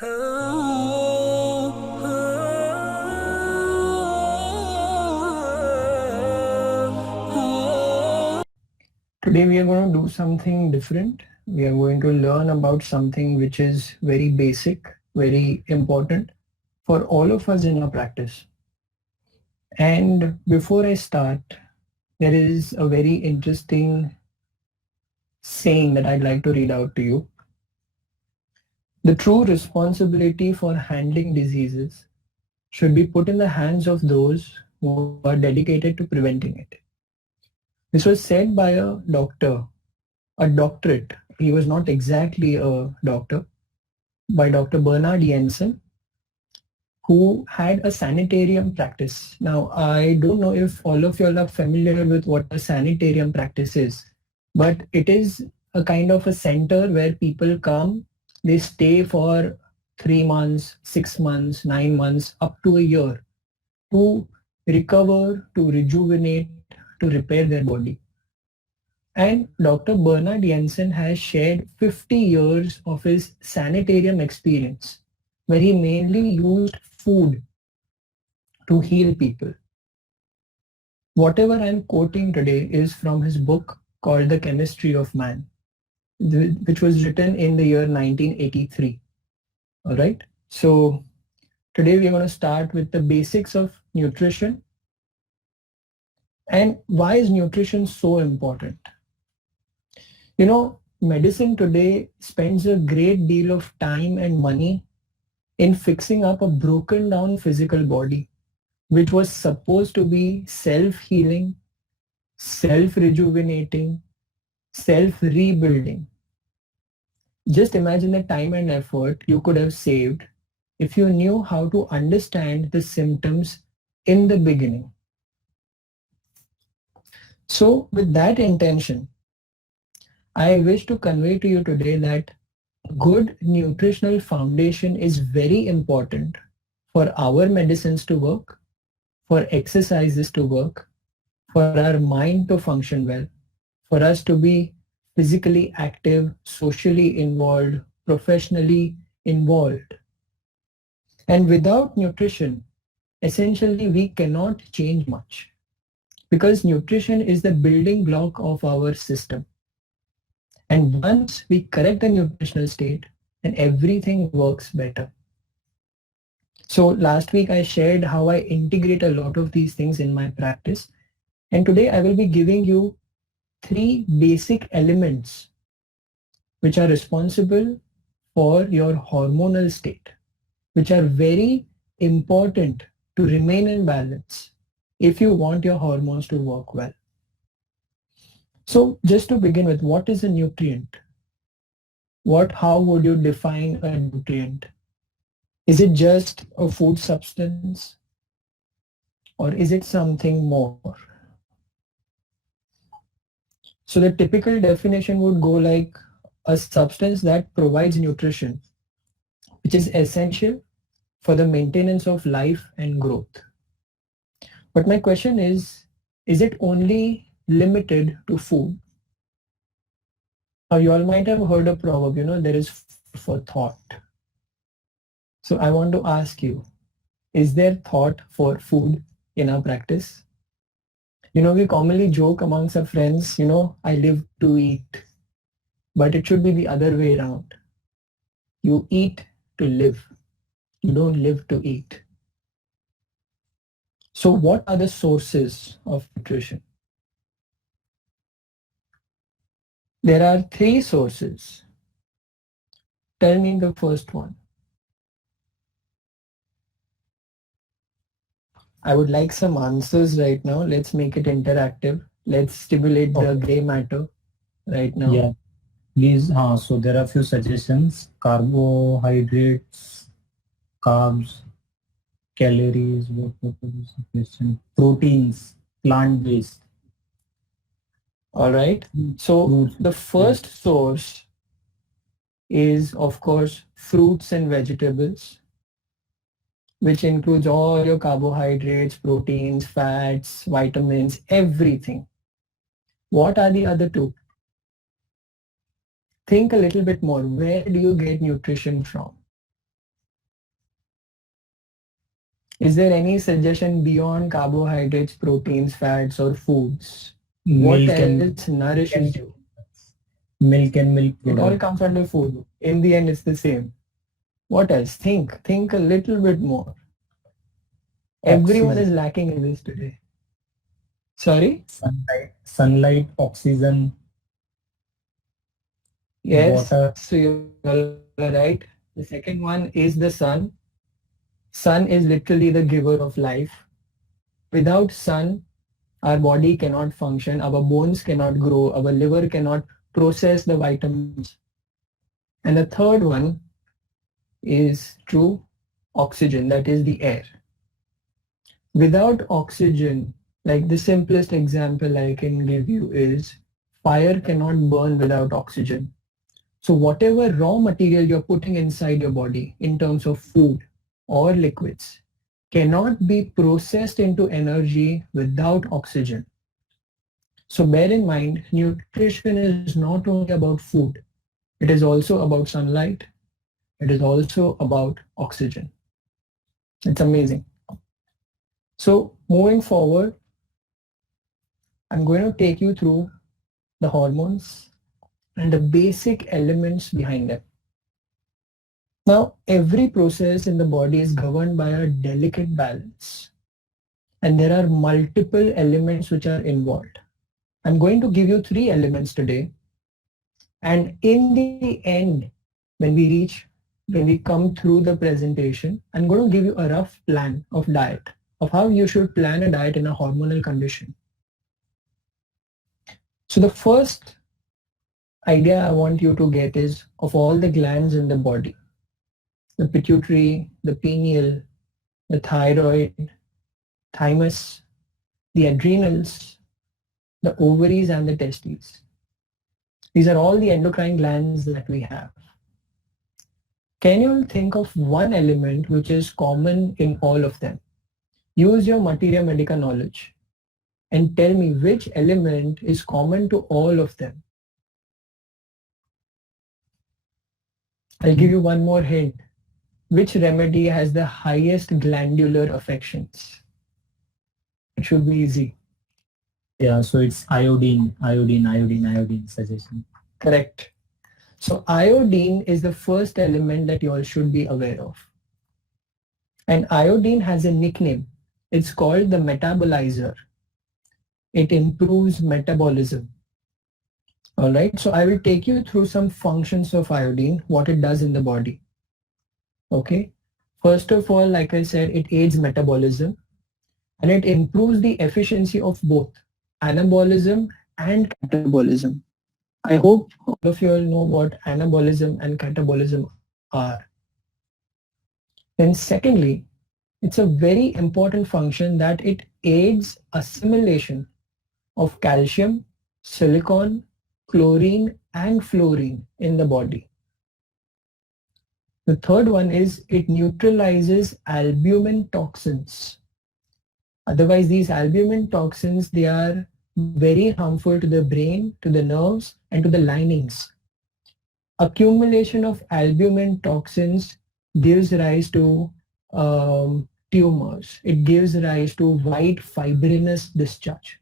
Today we are going to do something different. We are going to learn about something which is very basic, very important for all of us in our practice. And before I start, there is a very interesting saying that I'd like to read out to you. The true responsibility for handling diseases should be put in the hands of those who are dedicated to preventing it. This was said by a doctor, a doctorate. He was not exactly a doctor, by Dr. Bernard Jensen, who had a sanitarium practice. Now, I don't know if all of you all are familiar with what a sanitarium practice is, but it is a kind of a center where people come, they stay for 3 months, 6 months, 9 months, up to a year to recover, to rejuvenate, to repair their body. And Dr. Bernard Jensen has shared 50 years of his sanitarium experience, where he mainly used food to heal people. Whatever I'm quoting today is from his book called The Chemistry of Man, which was written in the year 1983. All right. So today we're going to start with the basics of nutrition. And why is nutrition so important? You know, medicine today spends a great deal of time and money in fixing up a broken down physical body, which was supposed to be self-healing, self-rejuvenating, self-rebuilding. Just imagine the time and effort you could have saved if you knew how to understand the symptoms in the beginning. So with that intention, I wish to convey to you today that good nutritional foundation is very important for our medicines to work, for exercises to work, for our mind to function well, for us to be physically active, socially involved, professionally involved. And without nutrition, essentially we cannot change much because nutrition is the building block of our system. And once we correct the nutritional state, then everything works better. So last week I shared how I integrate a lot of these things in my practice. And today I will be giving you 3 basic elements which are responsible for your hormonal state, which are very important to remain in balance if you want your hormones to work well. So just to begin with, what is a nutrient? How would you define a nutrient? Is it just a food substance or is it something more? So the typical definition would go like a substance that provides nutrition, which is essential for the maintenance of life and growth. But my question is it only limited to food? Now you all might have heard a proverb, there is food for thought. So I want to ask you, is there thought for food in our practice? We commonly joke amongst our friends, I live to eat, but it should be the other way around. You eat to live. You don't live to eat. So what are the sources of nutrition? There are 3 sources. Tell me the first one. I would like some answers right now. Let's make it interactive. Let's stimulate the gray matter right now. Yeah, please. So there are few suggestions: carbohydrates, carbs, calories, proteins, plant-based. All right. So the first source is, of course, fruits and vegetables, which includes all your carbohydrates, proteins, fats, vitamins, everything. What are the other 2? Think a little bit more. Where do you get nutrition from? Is there any suggestion beyond carbohydrates, proteins, fats, or foods? What Milk else nourishes you? milk and milk It all product. comes under food. In the end, it's the same. What else? Think a little bit more. Everyone is Oxygen, lacking in this today. Sorry? sunlight, oxygen, Yes, water. so you're right. The second one is the sun. Sun is literally the giver of life. Without sun, our body cannot function, our bones cannot grow, our liver cannot process the vitamins. And the third one is true oxygen, that is the air. Without oxygen, like the simplest example I can give you is fire cannot burn without oxygen. So whatever raw material you're putting inside your body in terms of food or liquids cannot be processed into energy without oxygen. So bear in mind, nutrition is not only about food, it is also about sunlight, it is also about oxygen. It's amazing. So moving forward, I'm going to take you through the hormones and the basic elements behind them. Now, every process in the body is governed by a delicate balance, and there are multiple elements which are involved. I'm going to give you 3 elements today, and in the end, when we come through the presentation, I'm going to give you a rough plan of diet, of how you should plan a diet in a hormonal condition. So the first idea I want you to get is of all the glands in the body: the pituitary, the pineal, the thyroid, thymus, the adrenals, the ovaries, and the testes. These are all the endocrine glands that we have. Can you think of one element which is common in all of them? Use your materia medica knowledge and tell me which element is common to all of them. I'll give you one more hint. Which remedy has the highest glandular affections? It should be easy. Yeah, so it's iodine suggestion. Correct. So iodine is the first element that you all should be aware of. And iodine has a nickname. It's called the metabolizer. It improves metabolism. All right, so I will take you through some functions of iodine, what it does in the body. Okay, first of all, like I said, it aids metabolism and it improves the efficiency of both anabolism and catabolism. I hope all of you all know what anabolism and catabolism are. Then secondly, it's a very important function that it aids assimilation of calcium, silicon, chlorine and fluorine in the body. The third one is it neutralizes albumin toxins. Otherwise, these albumin toxins, they are very harmful to the brain, to the nerves and to the linings. Accumulation of albumin toxins gives rise to tumors. It gives rise to white fibrinous discharge.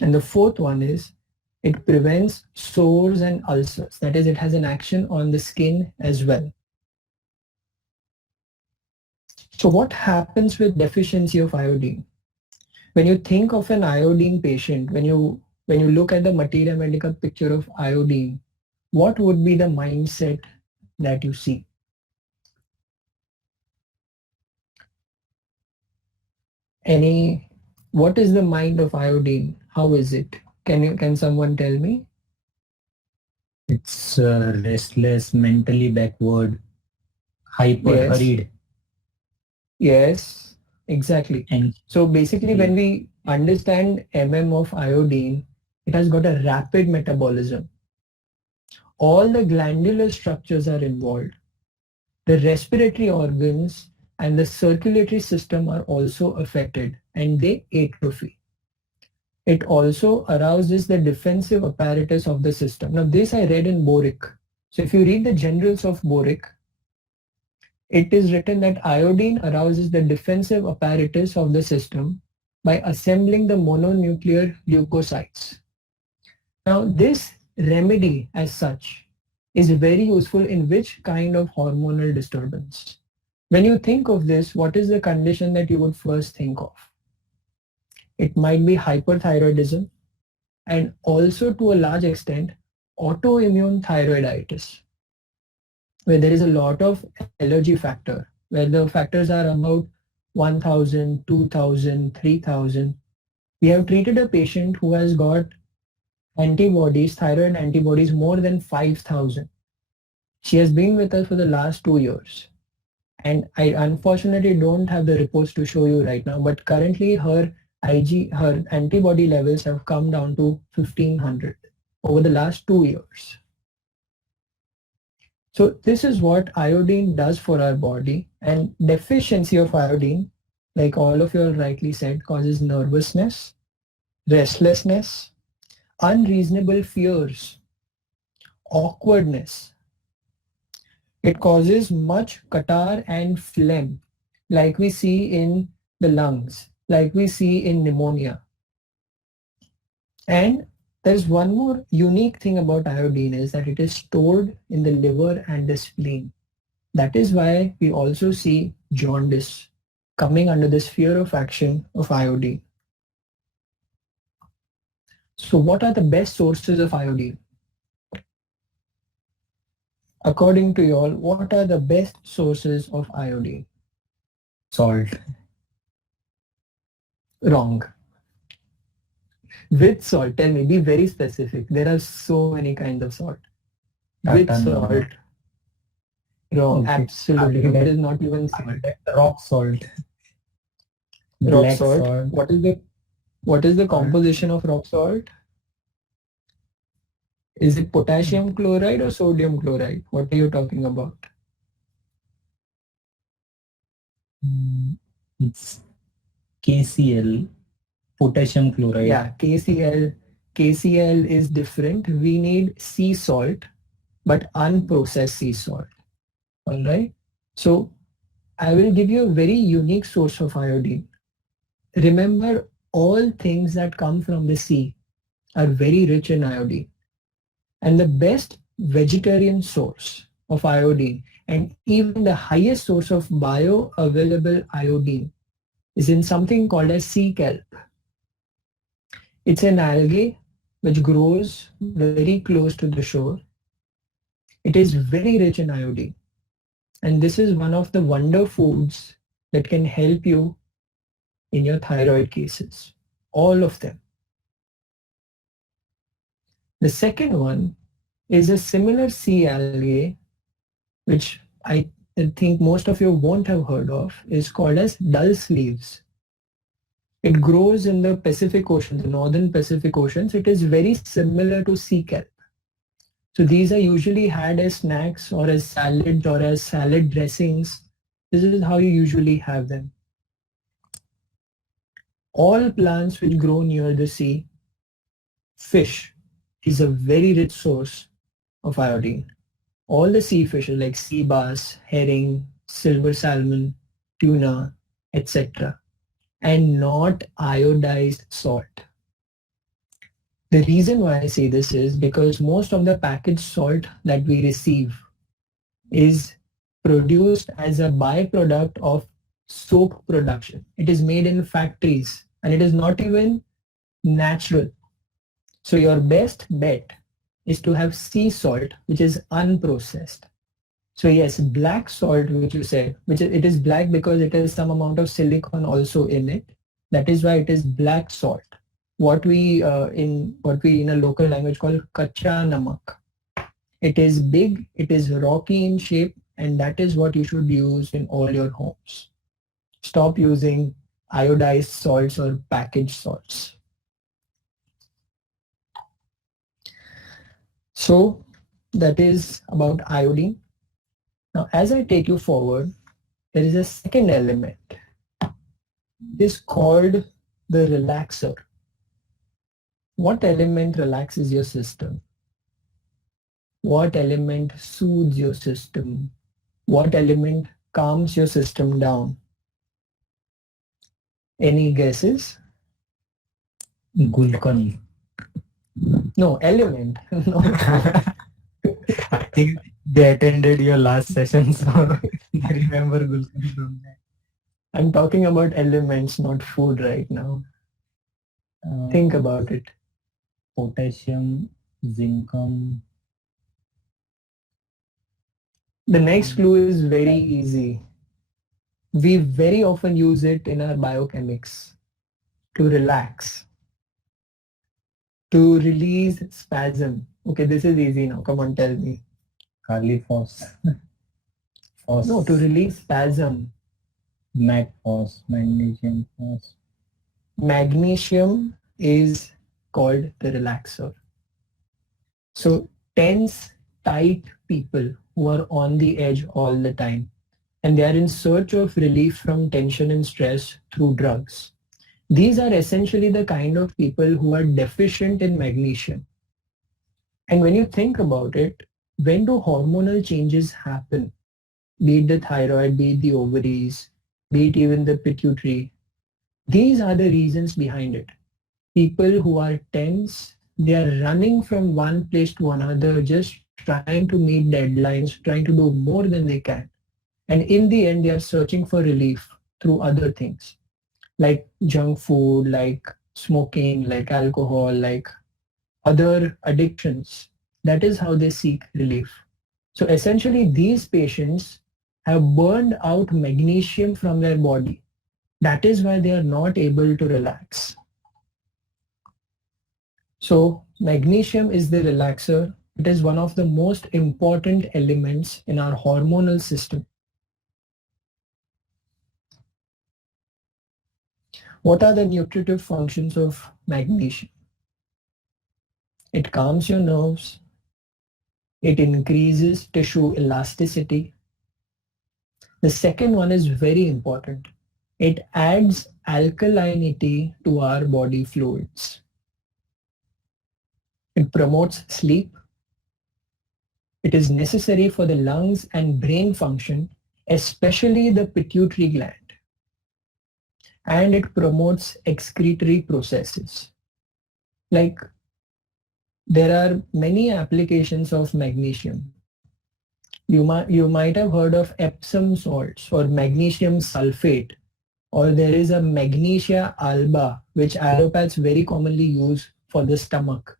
And the fourth one is it prevents sores and ulcers. That is, it has an action on the skin as well. So what happens with deficiency of iodine? When you think of an iodine patient, when you look at the materia medica picture of iodine, what would be the mindset that you see? What is the mind of iodine? How is it? Can someone tell me? It's restless, mentally backward, hyper, Yes. hurried. Yes, exactly. And So basically when we understand of iodine, it has got a rapid metabolism. All the glandular structures are involved. The respiratory organs and the circulatory system are also affected and they atrophy. It also arouses the defensive apparatus of the system. Now this I read in Boric. So if you read the generals of Boric, it is written that iodine arouses the defensive apparatus of the system by assembling the mononuclear leukocytes. Now, this remedy as such is very useful in which kind of hormonal disturbance? When you think of this, what is the condition that you would first think of? It might be hyperthyroidism and also to a large extent autoimmune thyroiditis, where there is a lot of allergy factor, where the factors are about 1000, 2000, 3000. We have treated a patient who has got antibodies, thyroid antibodies more than 5000. She has been with us for the last 2 years. And I unfortunately don't have the reports to show you right now, but currently her antibody levels have come down to 1500 over the last 2 years. So this is what iodine does for our body, and deficiency of iodine, like all of you all rightly said, causes nervousness, restlessness, unreasonable fears, awkwardness. It causes much catarrh and phlegm, like we see in the lungs, like we see in pneumonia. And there's one more unique thing about iodine is that it is stored in the liver and the spleen. That is why we also see jaundice coming under the sphere of action of iodine. So what are the best sources of iodine? According to you all, what are the best sources of iodine? Salt. Wrong. With salt, tell me, be very specific. There are so many kinds of salt. With salt. Wrong, Okay. absolutely. That is not even salt. Rock salt. Rock Black salt. What is the composition of rock salt? Is it potassium chloride or sodium chloride? What are you talking about? It's KCl, potassium chloride. Yeah, KCl. KCl is different. We need sea salt, but unprocessed sea salt. All right. So I will give you a very unique source of iodine. Remember, all things that come from the sea are very rich in iodine. And the best vegetarian source of iodine and even the highest source of bioavailable iodine is in something called as sea kelp. It's an algae which grows very close to the shore. It is very rich in iodine. And this is one of the wonder foods that can help you in your thyroid cases. All of them. The second one is a similar sea algae, which I think most of you won't have heard of, is called as dulse leaves. It grows in the Pacific Ocean, the northern Pacific Oceans. It is very similar to sea kelp. So these are usually had as snacks or as salads or as salad dressings. This is how you usually have them. All plants which grow near the sea, fish is a very rich source of iodine. All the sea fishes like sea bass, herring, silver salmon, tuna, etc. and not iodized salt. The reason why I say this is because most of the packaged salt that we receive is produced as a byproduct of soap production. It is made in factories and it is not even natural. So your best bet is to have sea salt, which is unprocessed. So yes, black salt, which you said, it is black because it has some amount of silicon also in it. That is why it is black salt. What we in a local language call kacha namak. It is big, it is rocky in shape, and that is what you should use in all your homes. Stop using iodized salts or packaged salts. So that is about iodine. Now, as I take you forward, there is a second element. It is called the relaxer. What element relaxes your system? What element soothes your system? What element calms your system down? Any guesses? Gulkan. No, element. No. I think they attended your last session, so they remember Gulkan from that. I'm talking about elements, not food right now. Think about it. Potassium, zincum. The next clue is very easy. We very often use it in our biochemics to relax, to release spasm. Okay, this is easy now. Come on, tell me. Kali phos. No, to release spasm. Mag phos, magnesium phos. Magnesium is called the relaxer. So tense, tight people who are on the edge all the time, and they are in search of relief from tension and stress through drugs. These are essentially the kind of people who are deficient in magnesium. And when you think about it, when do hormonal changes happen? Be it the thyroid, be it the ovaries, be it even the pituitary. These are the reasons behind it. People who are tense, they are running from one place to another, just trying to meet deadlines, trying to do more than they can. And in the end, they are searching for relief through other things like junk food, like smoking, like alcohol, like other addictions. That is how they seek relief. So essentially, these patients have burned out magnesium from their body. That is why they are not able to relax. So magnesium is the relaxer. It is one of the most important elements in our hormonal system. What are the nutritive functions of magnesium? It calms your nerves. It increases tissue elasticity. The second one is very important. It adds alkalinity to our body fluids. It promotes sleep. It is necessary for the lungs and brain function, especially the pituitary gland. And it promotes excretory processes. Like there are many applications of magnesium. You might have heard of Epsom salts or magnesium sulfate, or there is a magnesia alba, which allopaths very commonly use for the stomach.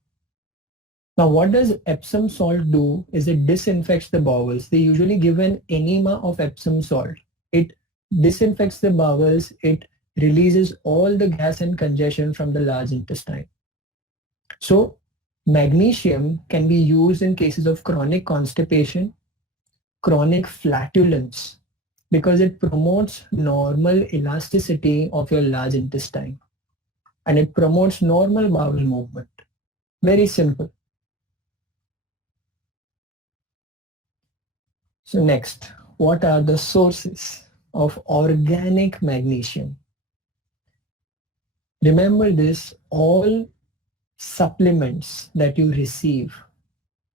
Now, what does Epsom salt do is it disinfects the bowels. They usually give an enema of Epsom salt. It disinfects the bowels. It releases all the gas and congestion from the large intestine. So magnesium can be used in cases of chronic constipation, chronic flatulence, because it promotes normal elasticity of your large intestine and it promotes normal bowel movement. Very simple. So next, what are the sources of organic magnesium? Remember this, all supplements that you receive,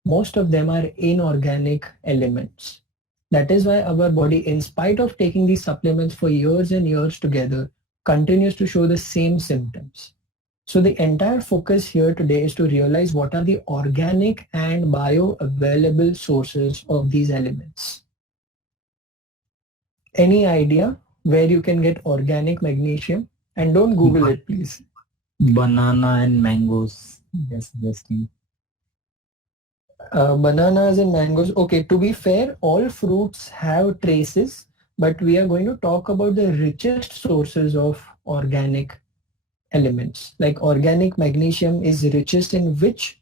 most of them are inorganic elements. That is why our body, in spite of taking these supplements for years and years together, continues to show the same symptoms. So the entire focus here today is to realize what are the organic and bioavailable sources of these elements. Any idea where you can get organic magnesium? And don't Google it, please. Banana and mangoes. Yes, suggesting. Bananas and mangoes. Okay, to be fair, all fruits have traces, but we are going to talk about the richest sources of organic elements. Like organic magnesium is richest in which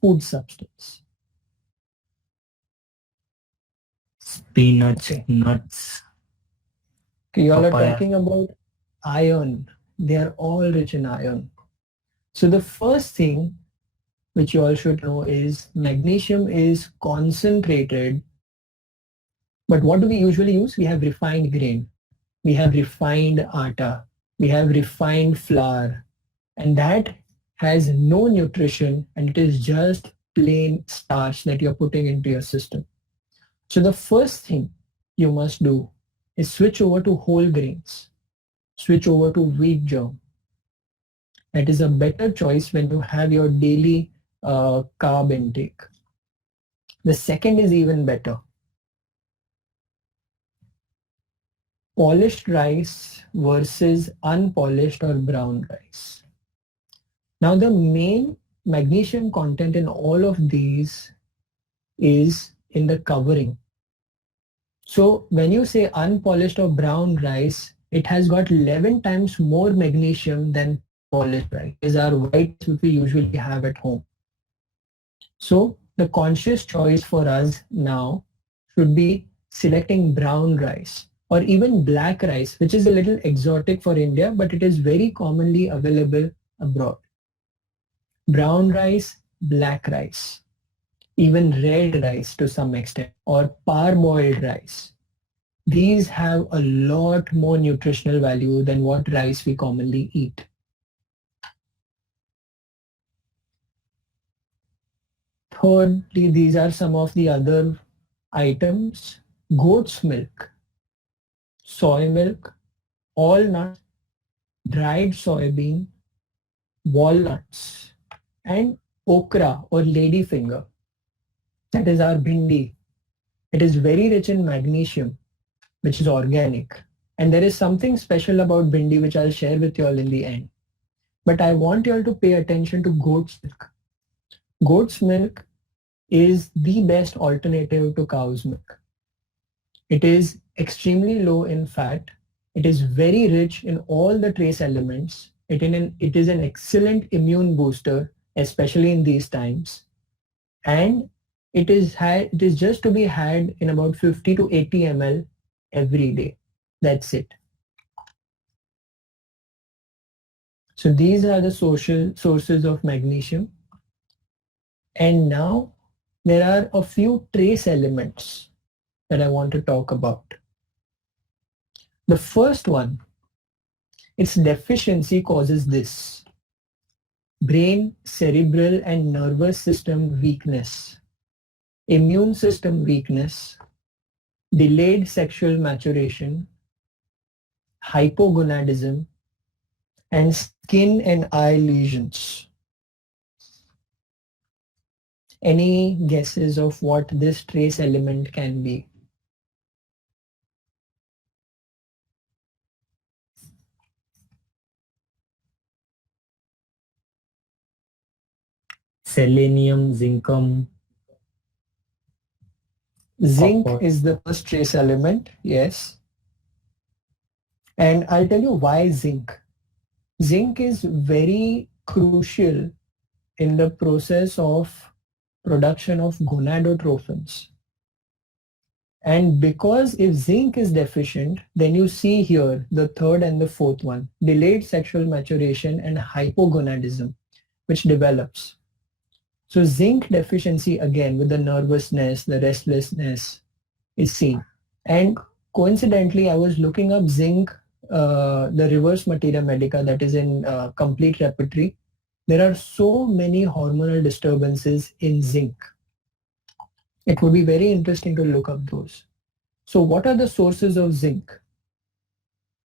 food substance? Spinach, Okay. nuts. Okay, you all are Papaya. talking about iron. They are all rich in iron. So the first thing which you all should know is magnesium is concentrated. But what do we usually use? We have refined grain. We have refined atta. We have refined flour. And that has no nutrition and it is just plain starch that you're putting into your system. So the first thing you must do is switch over to whole grains, switch over to wheat germ. That is a better choice when you have your daily carb intake. The second is even better. Polished rice versus unpolished or brown rice. Now the main magnesium content in all of these is in the covering. So when you say unpolished or brown rice, it has got 11 times more magnesium than polished rice. These are whites which we usually have at home. So the conscious choice for us now should be selecting brown rice or even black rice, which is a little exotic for India, but it is very commonly available abroad. Brown rice, black rice, even red rice to some extent, or parboiled rice. These have a lot more nutritional value than what rice we commonly eat. Thirdly, these are some of the other items. Goat's milk, soy milk, all nuts, dried soybean, walnuts, and okra or ladyfinger. That is our bhindi. It is very rich in magnesium, which is organic. And there is something special about bhindi which I'll share with you all in the end. But I want you all to pay attention to goat's milk. Goat's milk is the best alternative to cow's milk. It is extremely low in fat. It is very rich in all the trace elements. It is an excellent immune booster, especially in these times. And it is just to be had in about 50 to 80 ml every day. That's it. So these are the sources of magnesium. And now there are a few trace elements that I want to talk about. The first one, its deficiency causes this: brain, cerebral and nervous system weakness, immune system weakness, delayed sexual maturation, hypogonadism, and skin and eye lesions. Any guesses of what this trace element can be? Selenium, zincum. Zinc Copper. is the first trace element, yes. And I'll tell you why zinc. Zinc is very crucial in the process of production of gonadotrophins. And because if zinc is deficient, then you see here the third and the fourth one, delayed sexual maturation and hypogonadism, which develops. So zinc deficiency, again with the nervousness, the restlessness is seen. And coincidentally, I was looking up zinc, the reverse materia medica that is in complete repertory. There are so many hormonal disturbances in zinc. It would be very interesting to look up those. So what are the sources of zinc?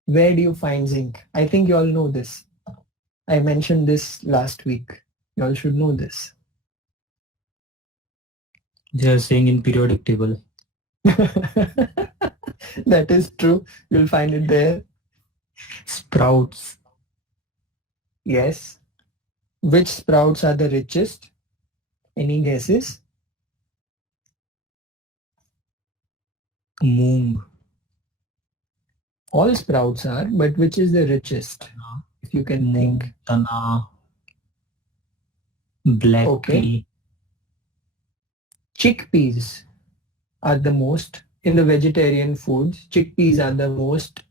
Where do you find zinc? I think you all know this. I mentioned this last week. You all should know this. They are saying in periodic table. That is true. You'll find it there. Sprouts. Yes. Which sprouts are the richest? Any guesses? Moong. All sprouts are, but which is the richest? If you can think. Tana. Black Okay. pea. Chickpeas are the most in the vegetarian foods. Chickpeas are the most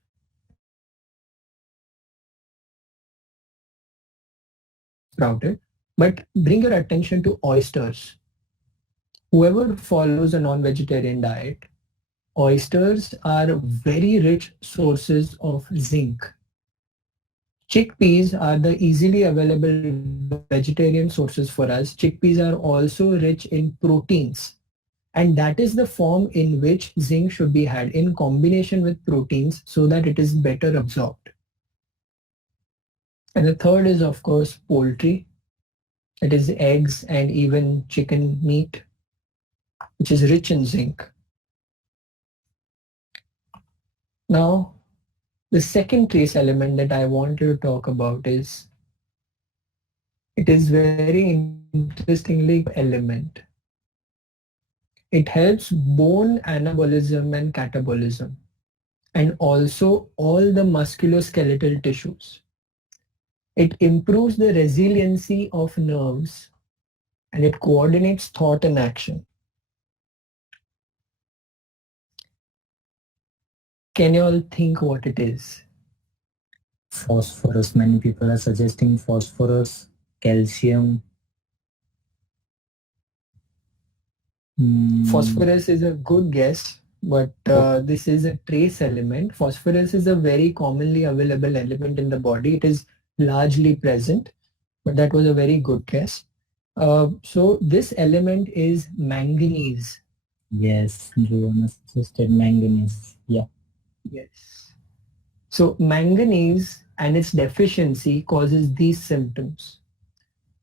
sprouted. But bring your attention to oysters. Whoever follows a non-vegetarian diet, oysters are very rich sources of zinc. Chickpeas are the easily available vegetarian sources for us. Chickpeas are also rich in proteins. And that is the form in which zinc should be had in combination with proteins so that it is better absorbed. And the third is, of course, poultry. It is eggs and even chicken meat, which is rich in zinc. Now, the second trace element that I want to talk about is, it is very interestingly element. It helps bone anabolism and catabolism, and also all the musculoskeletal tissues. It improves the resiliency of nerves and it coordinates thought and action. Can you all think what it is? Phosphorus. Many people are suggesting phosphorus, calcium. Phosphorus is a good guess, but this is a trace element. Phosphorus is a very commonly available element in the body. It is largely present, but that was a very good guess. So this element is manganese. Yes, Joanna suggested manganese. Yeah. Yes. So manganese and its deficiency causes these symptoms: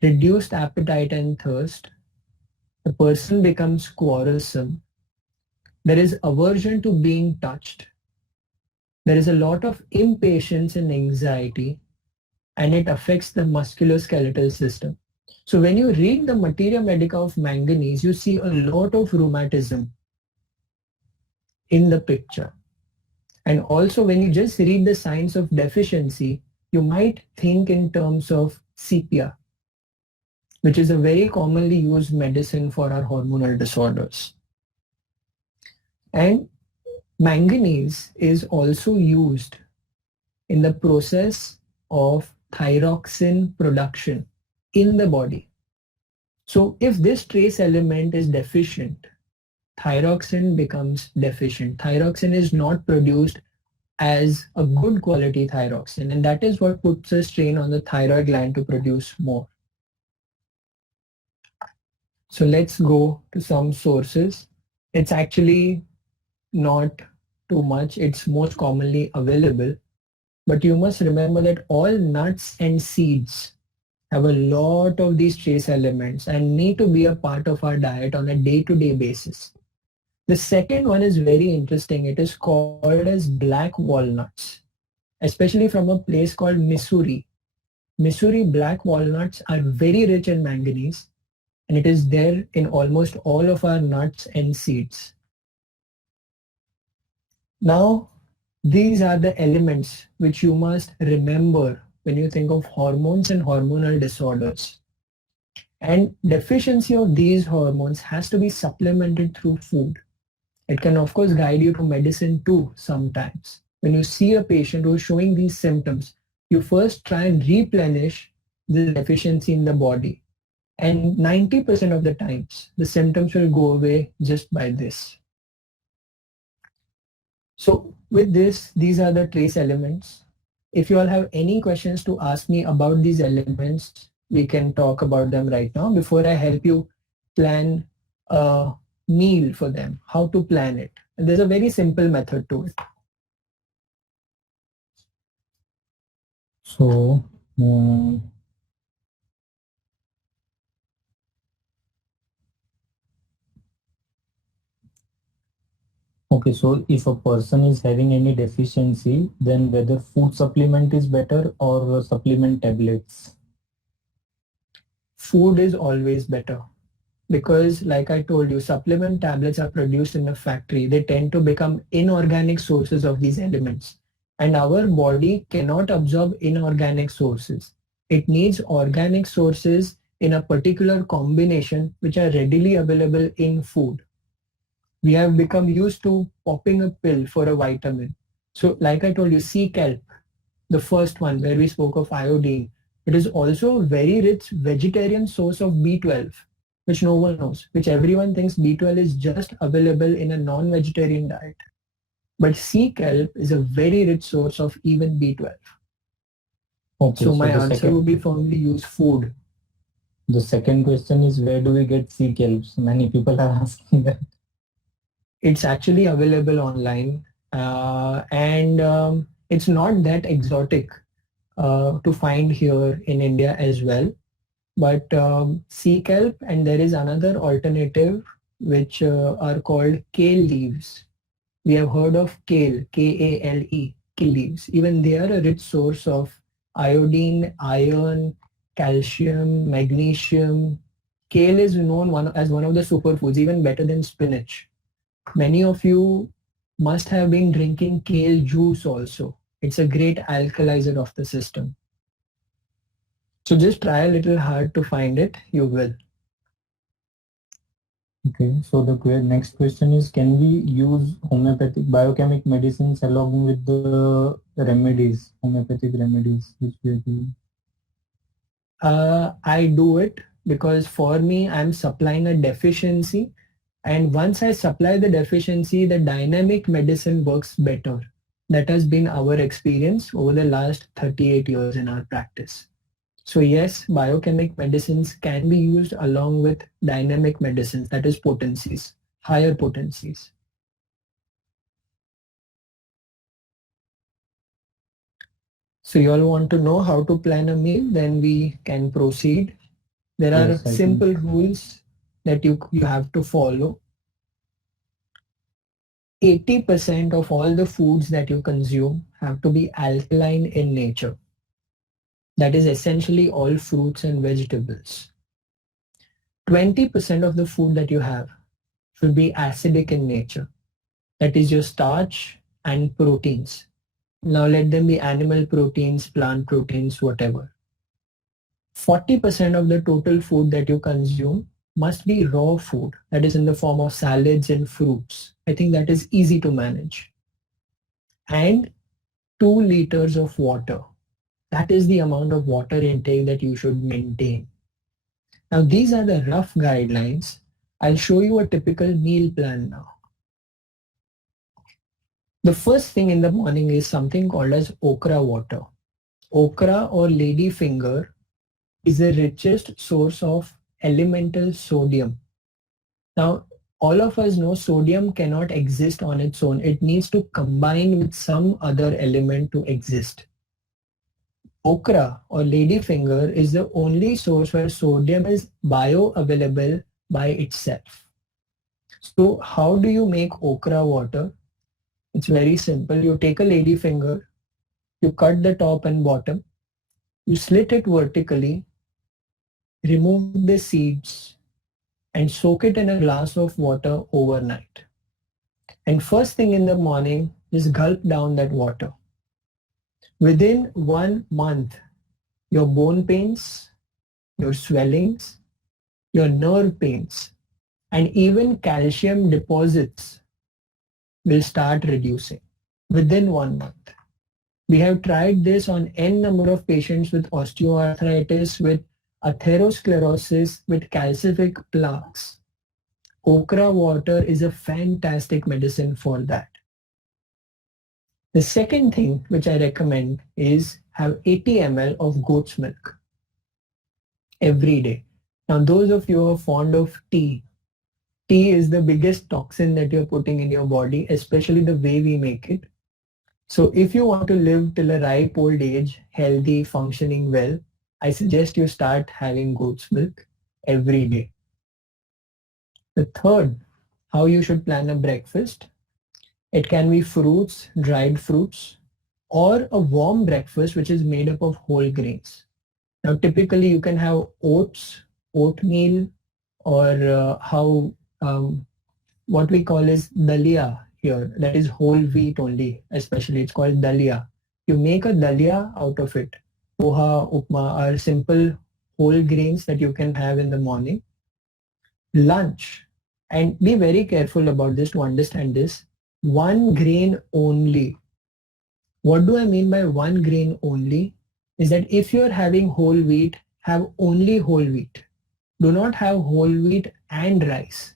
reduced appetite and thirst. The person becomes quarrelsome. There is aversion to being touched. There is a lot of impatience and anxiety, and it affects the musculoskeletal system. So when you read the materia medica of manganese, you see a lot of rheumatism in the picture. And also when you just read the signs of deficiency, you might think in terms of sepia, which is a very commonly used medicine for our hormonal disorders. And manganese is also used in the process of thyroxine production in the body. So if this trace element is deficient, thyroxine becomes deficient. Thyroxine is not produced as a good quality thyroxine, and that is what puts a strain on the thyroid gland to produce more. So let's go to some sources. It's actually not too much. It's most commonly available. But you must remember that all nuts and seeds have a lot of these trace elements and need to be a part of our diet on a day-to-day basis. The second one is very interesting. It is called as black walnuts, especially from a place called Missouri. Missouri black walnuts are very rich in manganese, and it is there in almost all of our nuts and seeds. Now, these are the elements which you must remember when you think of hormones and hormonal disorders. And deficiency of these hormones has to be supplemented through food. It can of course guide you to medicine too sometimes. When you see a patient who is showing these symptoms, you first try and replenish the deficiency in the body. And 90% of the times, the symptoms will go away just by this. So with this, these are the trace elements. If you all have any questions to ask me about these elements, we can talk about them right now before I help you plan a meal for them, how to plan it. And there's a very simple method to it. So, okay, so if a person is having any deficiency, then whether food supplement is better or supplement tablets? Food is always better because, like I told you, supplement tablets are produced in a factory. They tend to become inorganic sources of these elements. And our body cannot absorb inorganic sources. It needs organic sources in a particular combination which are readily available in food. We have become used to popping a pill for a vitamin. So like I told you, sea kelp, the first one where we spoke of iodine, it is also a very rich vegetarian source of B12, which no one knows, which everyone thinks B12 is just available in a non-vegetarian diet. But sea kelp is a very rich source of even B12. Okay, So my the answer would be firmly use food. The second question is, where do we get sea kelps? Many people are asking that. It's actually available online, and it's not that exotic to find here in India as well. But sea kelp, and there is another alternative which are called kale leaves. We have heard of kale, Kale, kale leaves. Even they are a rich source of iodine, iron, calcium, magnesium. Kale is known as one of the superfoods, even better than spinach. Many of you must have been drinking kale juice also. It's a great alkalizer of the system. So just try a little hard to find it, you will. Okay, so the next question is, can we use homeopathic biochemic medicines along with the remedies, homeopathic remedies which we are doing? I do it because for me, I'm supplying a deficiency. And once I supply the deficiency, the dynamic medicine works better. That has been our experience over the last 38 years in our practice. So yes, biochemic medicines can be used along with dynamic medicines, that is potencies, higher potencies. So you all want to know how to plan a meal, then we can proceed. There are Yes, simple rules that you have to follow. 80% of all the foods that you consume have to be alkaline in nature. That is essentially all fruits and vegetables. 20% of the food that you have should be acidic in nature. That is your starch and proteins. Now let them be animal proteins, plant proteins, whatever. 40% of the total food that you consume must be raw food, that is in the form of salads and fruits. I think that is easy to manage. And 2 liters of water. That is the amount of water intake that you should maintain. Now these are the rough guidelines. I'll show you a typical meal plan now. The first thing in the morning is something called as okra water. Okra or ladyfinger is the richest source of elemental sodium. Now, all of us know sodium cannot exist on its own. It needs to combine with some other element to exist. Okra or ladyfinger is the only source where sodium is bioavailable by itself. So how do you make okra water? It's very simple. You take a ladyfinger, you cut the top and bottom, you slit it vertically, remove the seeds, and soak it in a glass of water overnight. And first thing in the morning, just gulp down that water. Within 1 month, your bone pains, your swellings, your nerve pains, and even calcium deposits will start reducing within 1 month. We have tried this on n number of patients with osteoarthritis, with atherosclerosis, with calcific plaques. Okra water is a fantastic medicine for that. The second thing which I recommend is have 80 ml of goat's milk every day. Now those of you who are fond of tea is the biggest toxin that you're putting in your body, especially the way we make it. So if you want to live till a ripe old age, healthy, functioning well, I suggest you start having goat's milk every day. The third, how you should plan a breakfast. It can be fruits, dried fruits, or a warm breakfast which is made up of whole grains. Now typically you can have oats, oatmeal, or what we call is dalia here. That is whole wheat only, especially it's called dalia. You make a dalia out of it. Poha, upma are simple whole grains that you can have in the morning. Lunch, and be very careful about this to understand this. 1 grain only. What do I mean by 1 grain only? Is that if you're having whole wheat, have only whole wheat. Do not have whole wheat and rice.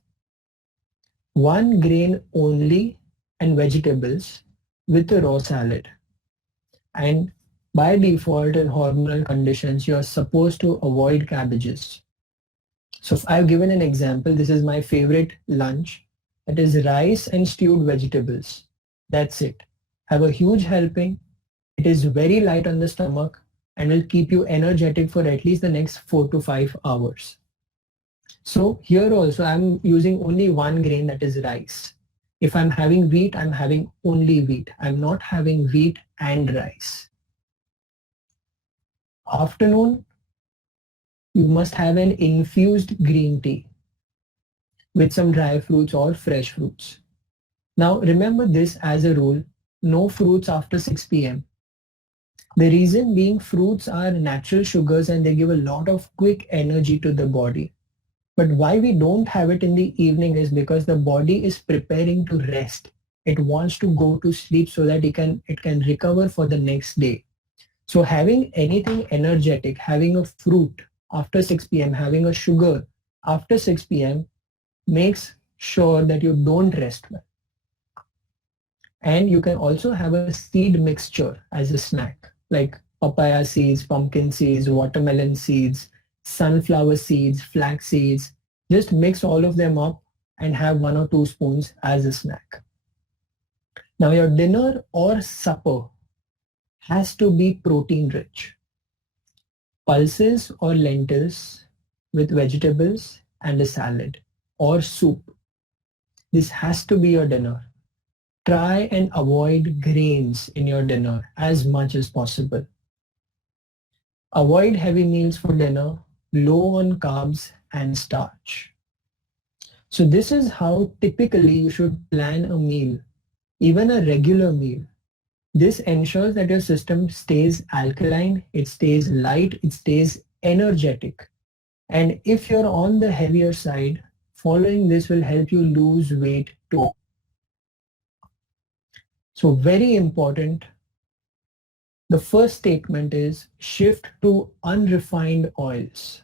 1 grain only and vegetables with a raw salad. And by default in hormonal conditions, you're supposed to avoid cabbages. So if I've given an example, this is my favorite lunch. That is rice and stewed vegetables. That's it. Have a huge helping. It is very light on the stomach and will keep you energetic for at least the next 4 to 5 hours. So here also I'm using only one grain, that is rice. If I'm having wheat, I'm having only wheat. I'm not having wheat and rice. Afternoon, you must have an infused green tea with some dry fruits or fresh fruits. Now remember this as a rule, no fruits after 6 p.m. The reason being, fruits are natural sugars and they give a lot of quick energy to the body. But why we don't have it in the evening is because the body is preparing to rest. It wants to go to sleep so that it can recover for the next day. So having anything energetic, having a fruit after 6 p.m., having a sugar after 6 p.m. makes sure that you don't rest well. And you can also have a seed mixture as a snack, like papaya seeds, pumpkin seeds, watermelon seeds, sunflower seeds, flax seeds. Just mix all of them up and have 1 or 2 spoons as a snack. Now your dinner or supper has to be protein rich. Pulses or lentils with vegetables and a salad or soup. This has to be your dinner. Try and avoid grains in your dinner as much as possible. Avoid heavy meals for dinner, low on carbs and starch. So this is how typically you should plan a meal, even a regular meal. This ensures that your system stays alkaline, it stays light, it stays energetic. And if you're on the heavier side, following this will help you lose weight too. So very important. The first statement is shift to unrefined oils.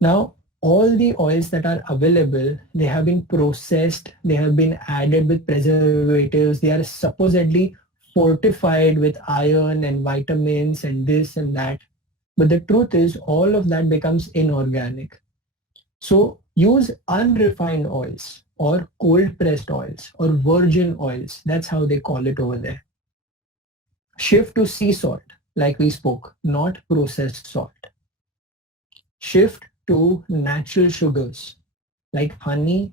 Now, all the oils that are available, they have been processed, they have been added with preservatives, they are supposedly fortified with iron and vitamins and this and that. But the truth is all of that becomes inorganic. So use unrefined oils or cold pressed oils or virgin oils. That's how they call it over there. Shift to sea salt, like we spoke, not processed salt. Shift to natural sugars like honey,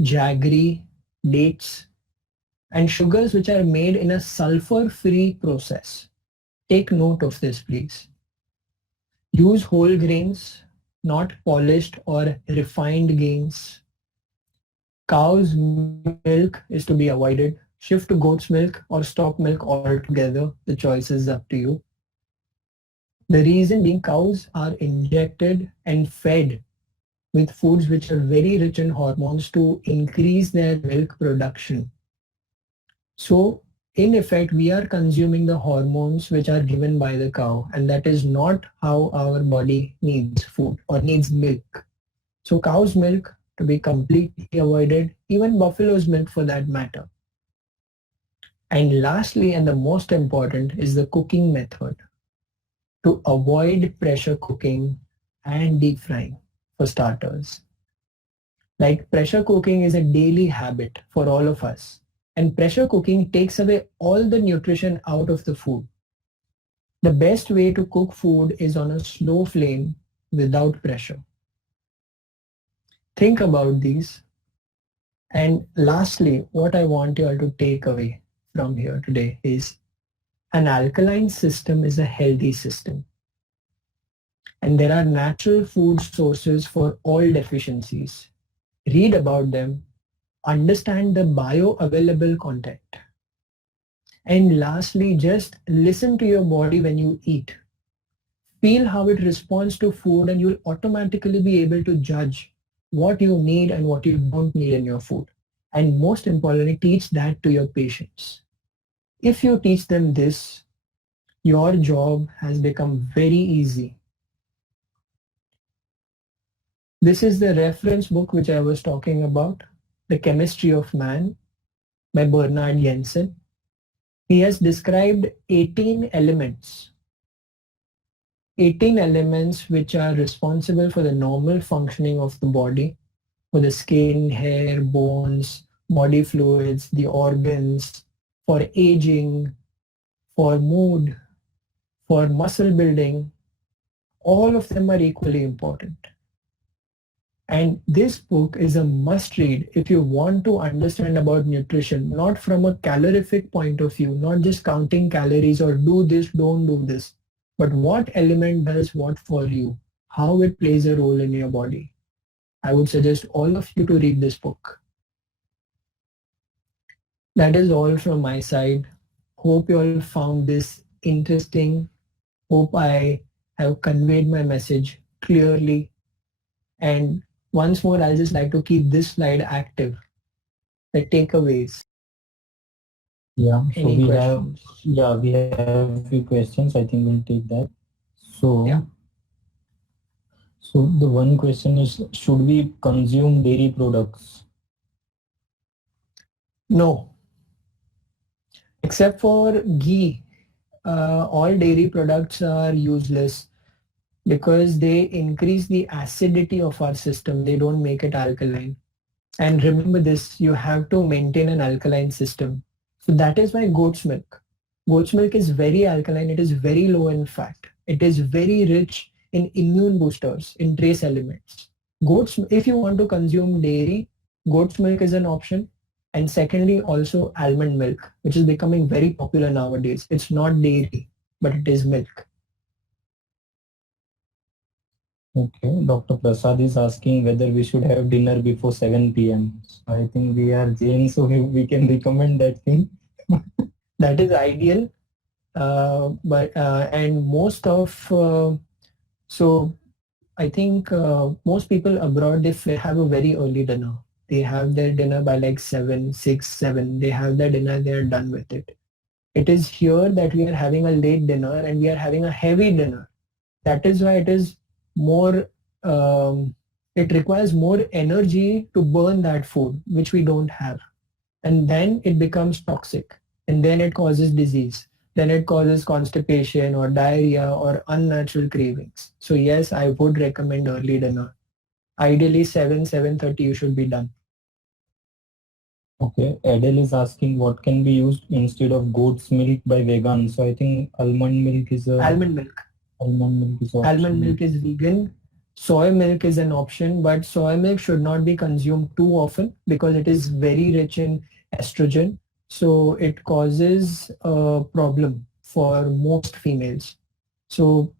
jaggery, dates, and sugars which are made in a sulfur-free process. Take note of this, please. Use whole grains, not polished or refined grains. Cow's milk is to be avoided. Shift to goat's milk or stop milk altogether. The choice is up to you. The reason being, cows are injected and fed with foods which are very rich in hormones to increase their milk production. So in effect, we are consuming the hormones which are given by the cow, and that is not how our body needs food or needs milk. So cow's milk to be completely avoided, even buffalo's milk for that matter. And lastly, and the most important, is the cooking method. To avoid pressure cooking and deep frying for starters. Like pressure cooking is a daily habit for all of us, and pressure cooking takes away all the nutrition out of the food. The best way to cook food is on a slow flame without pressure. Think about these. And lastly, what I want you all to take away from here today is an alkaline system is a healthy system. And there are natural food sources for all deficiencies. Read about them, understand the bioavailable content. And lastly, just listen to your body when you eat. Feel how it responds to food and you'll automatically be able to judge what you need and what you don't need in your food. And most importantly, teach that to your patients. If you teach them this, your job has become very easy. This is the reference book which I was talking about, The Chemistry of Man by Bernard Jensen. He has described 18 elements. 18 elements which are responsible for the normal functioning of the body. for the skin, hair, bones, body fluids, the organs, for aging, for mood, for muscle building. All of them are equally important. And this book is a must read if you want to understand about nutrition, not from a calorific point of view, not just counting calories or do this, don't do this, but what element does what for you, how it plays a role in your body. I would suggest all of you to read this book. That is all from my side. Hope you all found this interesting. Hope I have conveyed my message clearly. And once more, I'll just like to keep this slide active. The takeaways. Yeah, so Any we questions? we have a few questions. I think we'll take that. So, Yeah. so the one question is, should we consume dairy products? No. Except for ghee, all dairy products are useless because they increase the acidity of our system. They don't make it alkaline. And remember this, you have to maintain an alkaline system. So that is why goat's milk. Goat's milk is very alkaline. It is very low in fat. It is very rich in immune boosters, in trace elements. If you want to consume dairy, goat's milk is an option. And secondly, also almond milk, which is becoming very popular nowadays. It's not dairy, but it is milk. Okay, Dr. Prasad is asking whether we should have dinner before 7 p.m. So I think we are Jain, so we can recommend that thing. That is ideal. And most of, so I think most people abroad, they have a very early dinner. They have their dinner by like 7, 6, 7. They have their dinner, they're done with it. It is here that we are having a late dinner and we are having a heavy dinner. That is why it is more, it requires more energy to burn that food, which we don't have. And then it becomes toxic and then it causes disease. Then it causes constipation or diarrhea or unnatural cravings. So yes, I would recommend early dinner. Ideally 7, 7:30 you should be done. Okay, Adele is asking what can be used instead of goat's milk by vegans. So I think almond milk is a Almond milk. almond milk is Almond milk is vegan. Soy milk is an option, but soy milk should not be consumed too often because it is very rich in estrogen. So it causes a problem for most females. So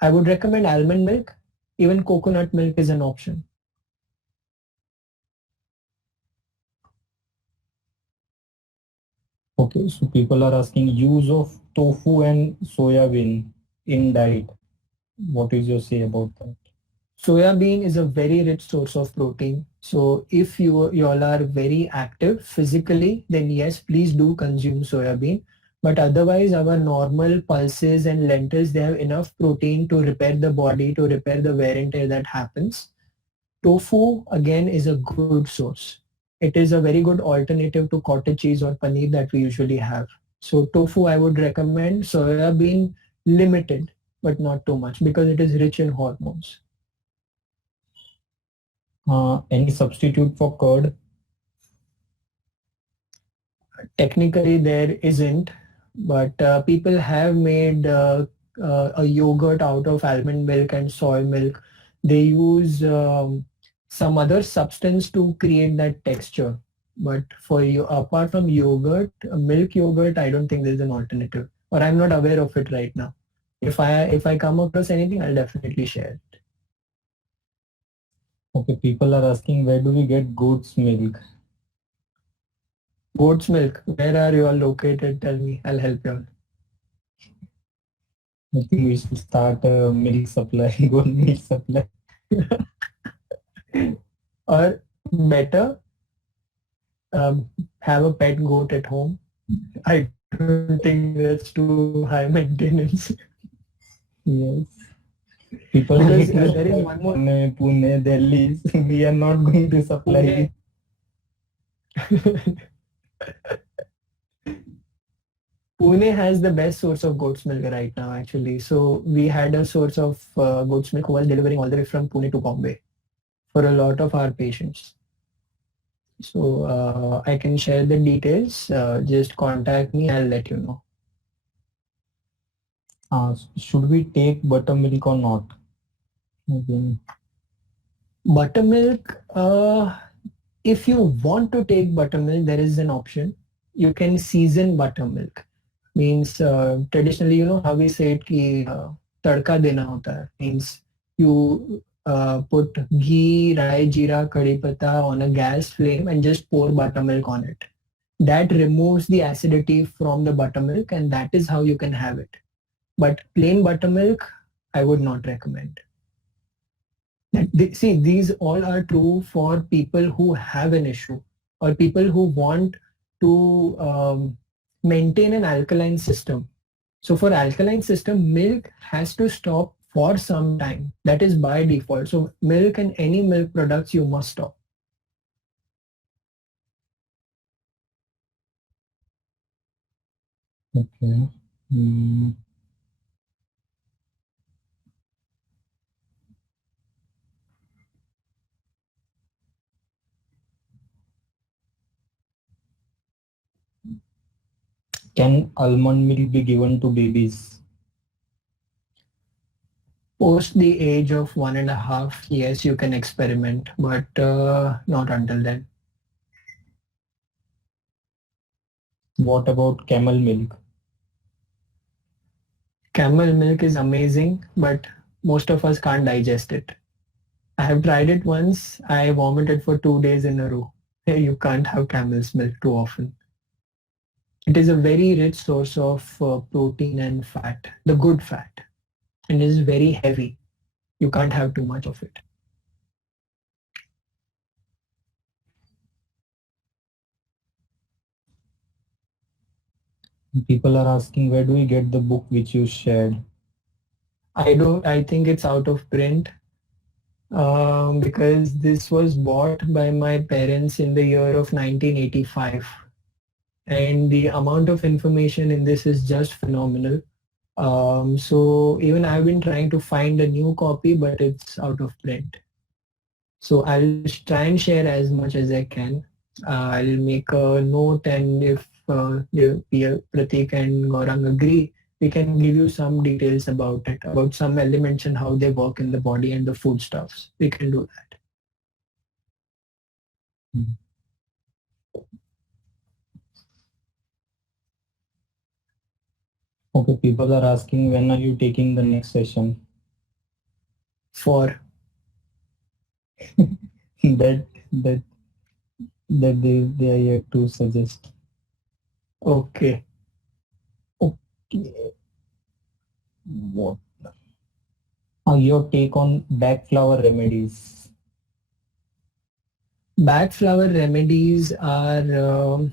I would recommend almond milk. Even coconut milk is an option. Okay, so people are asking use of tofu and soya bean in diet. What is your say about that? Soya bean is a very rich source of protein. So if you all are very active physically, then yes, please do consume soya bean. But otherwise, our normal pulses and lentils, they have enough protein to repair the body, to repair the wear and tear that happens. Tofu, again, is a good source. It is a very good alternative to cottage cheese or paneer that we usually have. So tofu, I would recommend. Soya bean, limited, but not too much because it is rich in hormones. Any substitute for curd? Technically, there isn't, but people have made a yogurt out of almond milk and soy milk. They use some other substance to create that texture. But for you, apart from yogurt, milk yogurt, I don't think there's an alternative, or I'm not aware of it right now. If I come across anything, I'll definitely share it. Okay, people are asking where do we get goat's milk? Goat's milk. Where are you all located? Tell me. I'll help you all. I think we should start a milk supply, goat milk supply. Or better, have a pet goat at home. I don't think that's too high maintenance. Yes. People Because need to there is one more. Pune, Delhi. We are not going to supply. Pune has the best source of goat's milk right now, actually. So we had a source of goat's milk who was delivering all the way from Pune to Bombay for a lot of our patients. So I can share the details. Just contact me. I'll let you know. Should we take buttermilk or not? Again. Buttermilk, if you want to take buttermilk, there is an option. You can season buttermilk. Means traditionally, you know how we say it कि तड़का देना होता है. Means you put ghee, rai, jeera, kadi patta on a gas flame and just pour buttermilk on it. That removes the acidity from the buttermilk, and that is how you can have it. But plain buttermilk, I would not recommend. See, these all are true for people who have an issue or people who want to maintain an alkaline system. So for alkaline system, milk has to stop for some time. That is by default. So milk and any milk products you must stop. Okay. Can almond milk be given to babies? Post the age of 1.5, yes, you can experiment, but not until then. What about camel milk? Camel milk is amazing, but most of us can't digest it. I have tried it once. I vomited for 2 days in a row. You can't have camel's milk too often. It is a very rich source of protein and fat, the good fat, and it is very heavy. You can't have too much of it. People are asking, where do we get the book which you shared? I think it's out of print because this was bought by my parents in the year of 1985. And the amount of information in this is just phenomenal. So even I've been trying to find a new copy, but it's out of print. So I'll try and share as much as I can. I'll make a note, and if Pratik and Gaurang agree, we can give you some details about it, about some elements and how they work in the body and the foodstuffs. We can do that. Okay, people are asking, when are you taking the next session? For that they are yet to suggest. Okay. What? Your take on back flower remedies? Back flower remedies are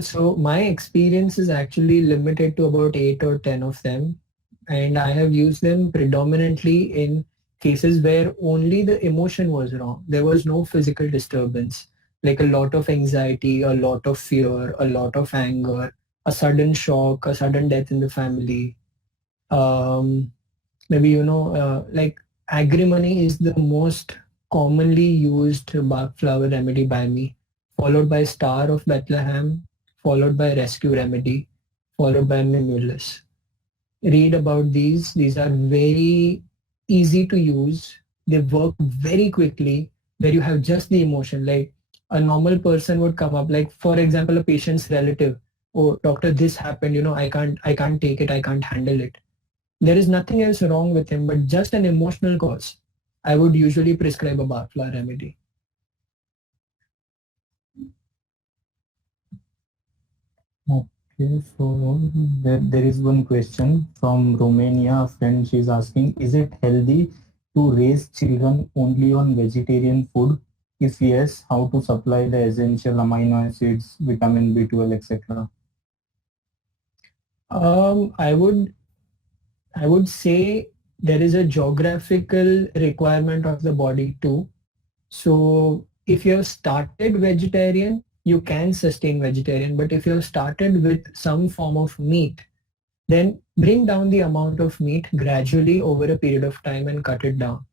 so my experience is actually limited to about 8 or 10 of them, and I have used them predominantly in cases where only the emotion was wrong. There was no physical disturbance, like a lot of anxiety, a lot of fear, a lot of anger, a sudden shock, a sudden death in the family. Maybe like agrimony is the most commonly used Bach flower remedy by me, followed by Star of Bethlehem, followed by Rescue Remedy, followed by Mimulus. Read about these. These are very easy to use. They work very quickly, where you have just the emotion. Like a normal person would come up, like for example, a patient's relative. Oh, doctor, this happened. I can't take it. I can't handle it. There is nothing else wrong with him, but just an emotional cause. I would usually prescribe a Bach flower remedy. Okay, so there is one question from Romania. A friend, she's asking, is it healthy to raise children only on vegetarian food? If yes, how to supply the essential amino acids, vitamin B12, etc.? I would say there is a geographical requirement of the body too. So if you have started vegetarian, you can sustain vegetarian. But if you have started with some form of meat, then bring down the amount of meat gradually over a period of time and cut it down.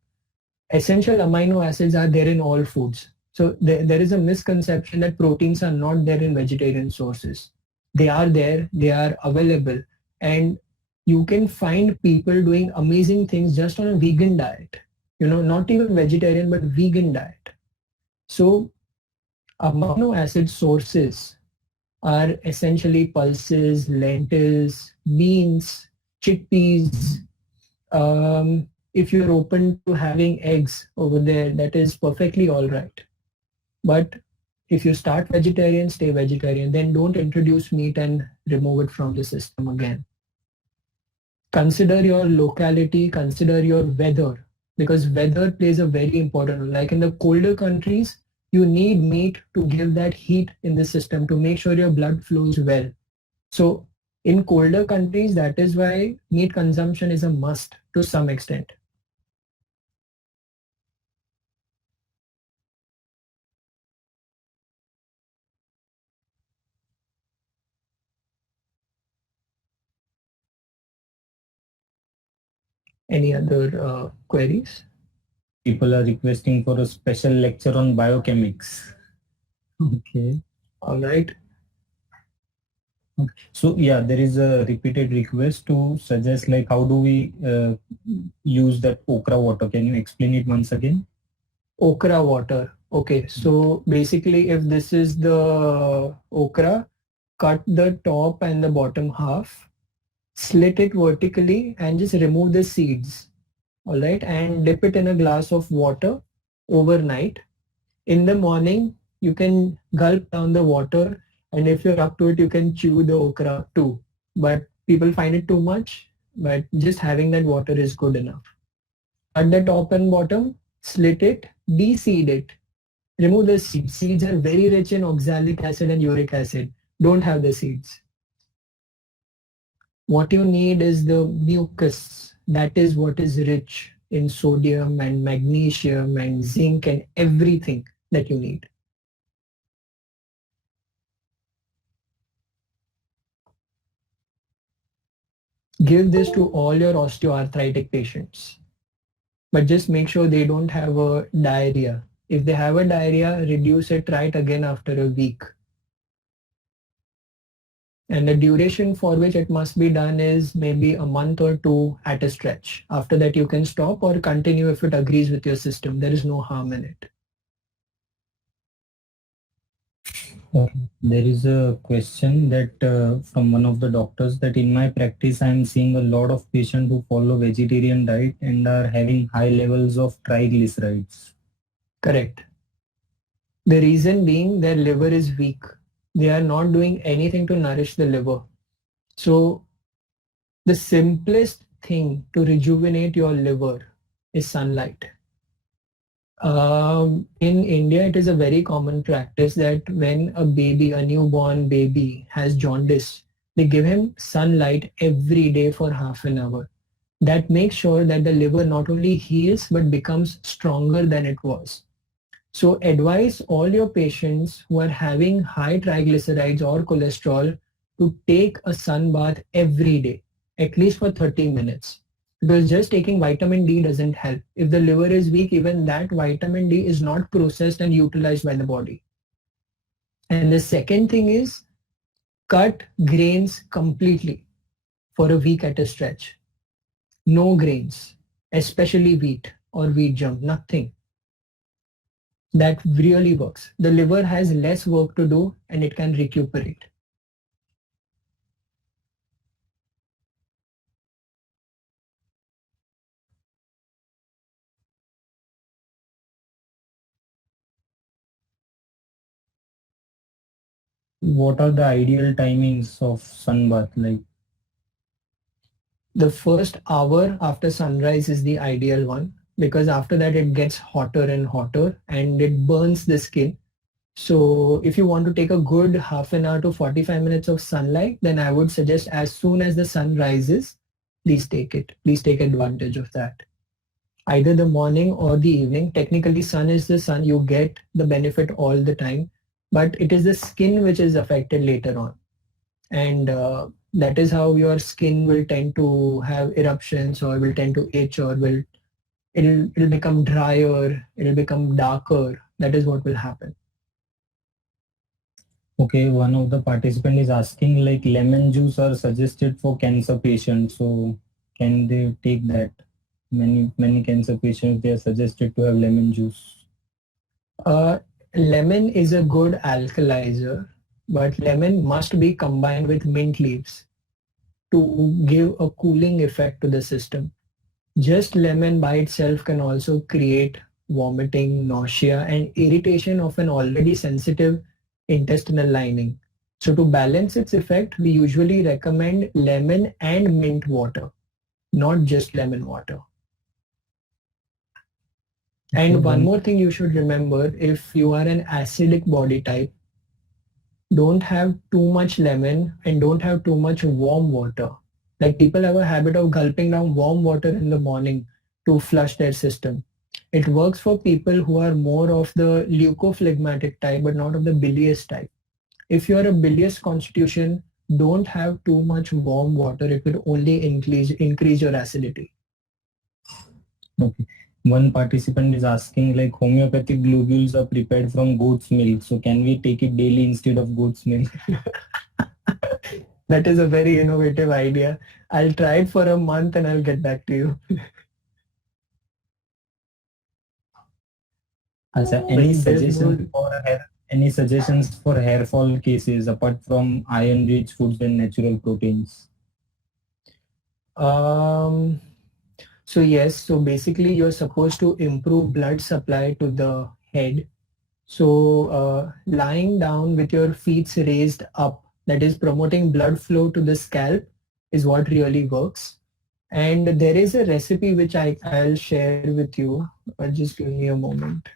Essential amino acids are there in all foods. So there is a misconception that proteins are not there in vegetarian sources. They are there, they are available, and you can find people doing amazing things just on a vegan diet. Not even vegetarian, but vegan diet. So amino acid sources are essentially pulses, lentils, beans, chickpeas. If you're open to having eggs over there, that is perfectly all right. But if you start vegetarian, stay vegetarian. Then don't introduce meat and remove it from the system again. Consider your locality, consider your weather, because weather plays a very important role. Like in the colder countries, you need meat to give that heat in the system to make sure your blood flows well. So in colder countries, that is why meat consumption is a must to some extent. Any other queries? People are requesting for a special lecture on biochemics. Okay. All right. Okay. So yeah, there is a repeated request to suggest like how do we use that okra water? Can you explain it once again? Okra water. Okay, so basically if this is the okra, cut the top and the bottom half, slit it vertically and just remove the seeds. All right, and dip it in a glass of water overnight. In the morning, you can gulp down the water, and if you're up to it, you can chew the okra too. But people find it too much, but just having that water is good enough. At the top and bottom, slit it, de-seed it. Remove the seeds. Seeds are very rich in oxalic acid and uric acid. Don't have the seeds. What you need is the mucus. That is what is rich in sodium and magnesium and zinc and everything that you need. Give this to all your osteoarthritic patients. But just make sure they don't have a diarrhea. If they have a diarrhea, reduce it, try it again after a week. And the duration for which it must be done is maybe a month or two at a stretch. After that, you can stop or continue if it agrees with your system. There is no harm in it. There is a question that from one of the doctors that in my practice I am seeing a lot of patients who follow vegetarian diet and are having high levels of triglycerides. Correct. The reason being their liver is weak. They are not doing anything to nourish the liver. So the simplest thing to rejuvenate your liver is sunlight. In India, it is a very common practice that when a baby, a newborn baby has jaundice, they give him sunlight every day for half an hour. That makes sure that the liver not only heals but becomes stronger than it was. So advise all your patients who are having high triglycerides or cholesterol to take a sun bath every day, at least for 30 minutes. Because just taking vitamin D doesn't help. If the liver is weak, even that vitamin D is not processed and utilized by the body. And the second thing is cut grains completely for a week at a stretch. No grains, especially wheat or wheat germ, nothing. That really works. The liver has less work to do and it can recuperate. What are the ideal timings of sunbath like? The first hour after sunrise is the ideal one because after that it gets hotter and hotter and it burns the skin. So if you want to take a good half an hour to 45 minutes of sunlight, then I would suggest as soon as the sun rises, please take it. Please take advantage of that. Either the morning or the evening. Technically, sun is the sun. You get the benefit all the time, but it is the skin which is affected later on. And that is how your skin will tend to have eruptions or will tend to itch or will it'll become drier, it'll become darker. That is what will happen. Okay, one of the participant is asking like lemon juice are suggested for cancer patients. So can they take that? Many cancer patients, they are suggested to have lemon juice. Lemon is a good alkalizer, but lemon must be combined with mint leaves to give a cooling effect to the system. Just lemon by itself can also create vomiting, nausea, and irritation of an already sensitive intestinal lining. So to balance its effect, we usually recommend lemon and mint water, not just lemon water. And one more thing you should remember, if you are an acidic body type, don't have too much lemon and don't have too much warm water. Like people have a habit of gulping down warm water in the morning to flush their system. It works for people who are more of the leukophlegmatic type but not of the bilious type. If you are a bilious constitution, don't have too much warm water. It will only increase your acidity. Okay. One participant is asking like homeopathic globules are prepared from goat's milk. So can we take it daily instead of goat's milk? That is a very innovative idea. I'll try it for a month and I'll get back to you. Any suggestions for hair fall cases apart from iron-rich foods and natural proteins? So yes, so basically you're supposed to improve blood supply to the head. So lying down with your feet raised up, that is promoting blood flow to the scalp, is what really works. And there is a recipe which I'll share with you. Just give me a moment.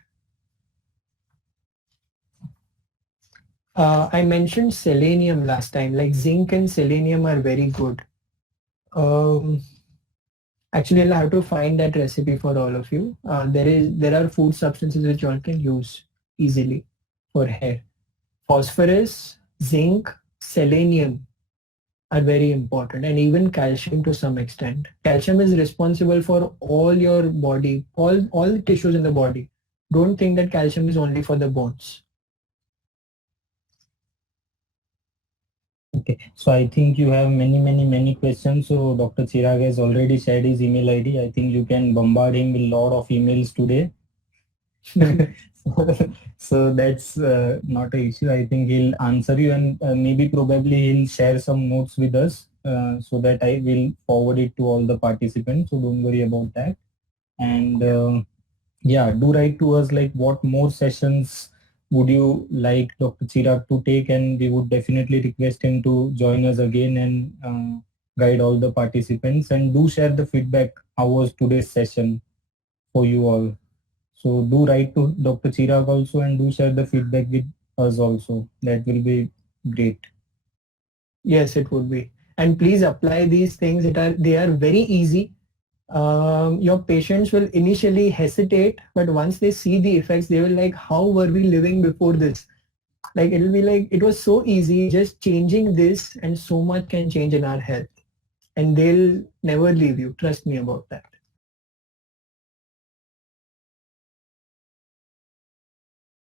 I mentioned selenium last time, like zinc and selenium are very good. Actually, I'll have to find that recipe for all of you. There are food substances which you all can use easily for hair. Phosphorus, zinc, selenium are very important, and even calcium to some extent. Calcium is responsible for all your body, all the tissues in the body. Don't think that calcium is only for the bones. Okay, so I think you have many questions. So Dr. Chirag has already shared his email ID. I think you can bombard him with a lot of emails today. So that's not an issue. I think he'll answer you, and maybe probably he'll share some notes with us so that I will forward it to all the participants. So don't worry about that. And yeah, do write to us like what more sessions would you like Dr. Chirag to take, and we would definitely request him to join us again and guide all the participants, and do share the feedback. How was today's session for you all? So do write to Dr. Chirag also and do share the feedback with us also. That will be great. Yes, it would be. And please apply these things. They are very easy. Your patients will initially hesitate, but once they see the effects, they will like, how were we living before this? Like it will be like, it was so easy, just changing this and so much can change in our health. And they'll never leave you. Trust me about that.